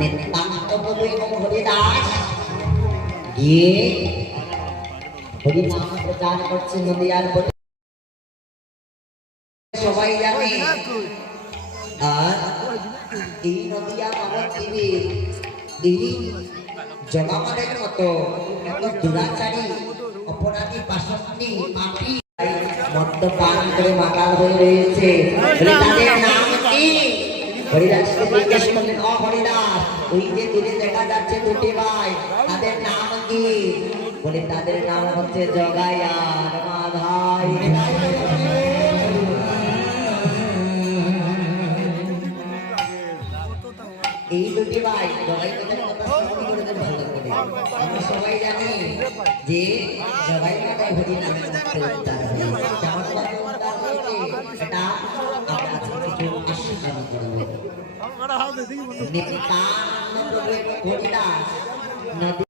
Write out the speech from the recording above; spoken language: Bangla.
নিত্যান্ত প্রভু এবং হরিদাস গিয়ে হরিনাম প্রচার করছে নদিয়ার বনে। সবাই জানে আর এই নদিয়া মানব তীরে এই জনগণের মতো এত দুরাচারী অপরাধী পাশাপাশি পাপী মদ্যপান করে মাতাল হয়ে রয়েছে। তাদের নাম কি? হরিদাসকে জিজ্ঞেস করলেন, ও হরিদাস, ওই যে দূরে দেখা যাচ্ছে দুটি ভাই, তাদের নাম কি? বলে তাদের নাম হচ্ছে জগাই আর মাধাই। এই দুটি ভাই জগাই মাধাই কথা স্মরণ করে দেন ভালো করে। আমরা সবাই জানি যে জগাই মাধাই হরি নামে মুক্তি উদ্ধার হয়েছে। যেমন ভাবে উদ্ধার হয়েছে এটা আমরা আজকে কিছু আস্বাদন করব। নিত্যানন্দ প্রভু হরিদাস নদী